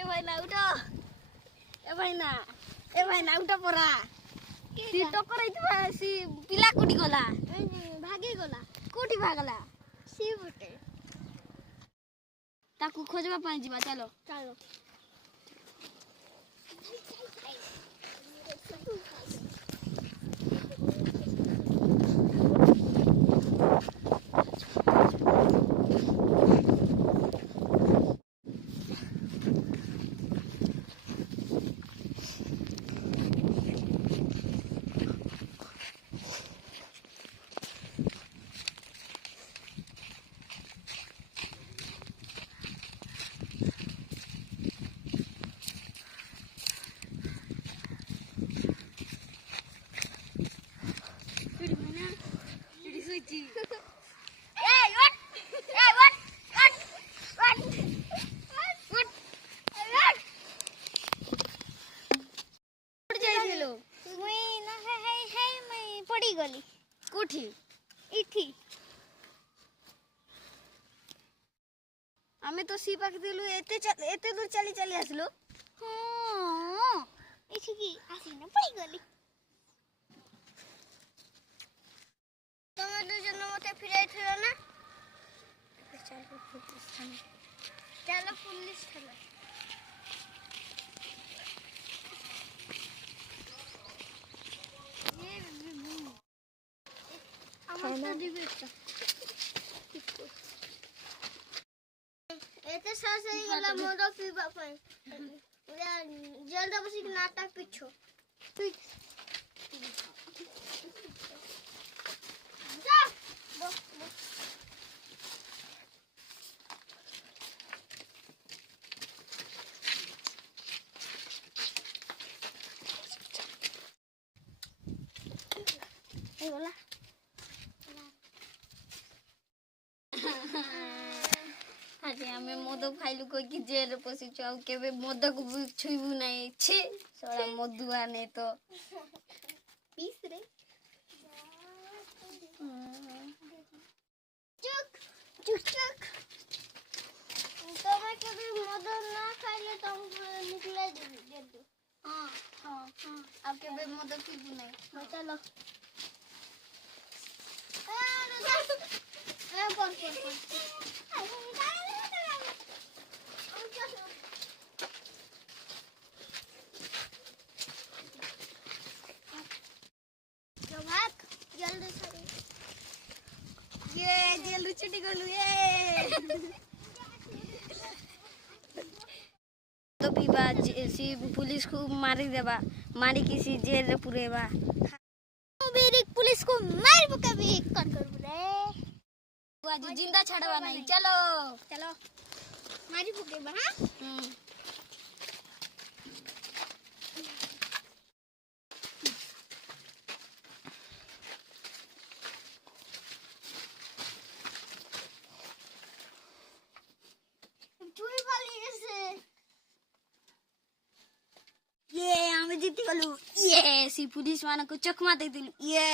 এ ভাই না উঠো, এ ভাই না, এ ভাই না উঠো পড়া। সি টকরাই দিবা, সি পিলা কুটি গলা, ভাগি গলা কুটি ভাগলা। সি বুটে তাকু খোঁজবা পাই ଯିବା ଚାଲ। চলো पड़ी गली কোঠি इठी আমি তো সি পাখি দিলু, এতে দূর চালি চালি আসলো। हाँ इठी की आसी ना पड़ी गली তুমি দুজন মতে ফিরাইছিল না? चलो पुलिस थाना আমার তো দিবে একটা এতে শ্বাস হয়ে গেল মদ পিবা পাই। ওরা জলদা বসে নাটক পিছো তুই যা এই বলা আরে আমি মদ খাইলু কই কি জেল পসিছু আর কেবে মদকু ছুইবু নাই। ছি সরা মধু আনে তো পিস রে চুক চুক চুক। তোমার কবে মদ না খাইলে তোমাকে নিকলে দে দে हां हां हां আর কেবে মদ পিবু নাই। চলো পর পর ভাগ জলদি ছাড়ি ये जेल छुट्टी गलु ये तो पीबा सी पुलिस को मारी देबा, मारी किसी जेल रे पुरेबा। मेरी पुलिस को मार कभी कौन कर रे आज जिंदा छड़वा नहीं। चलो चलो मारी फुके बहा তুই পালিয়েছে। ये আমি জিতি গলু। ये सी पुलिस माने को चकमा दे दिलु। ये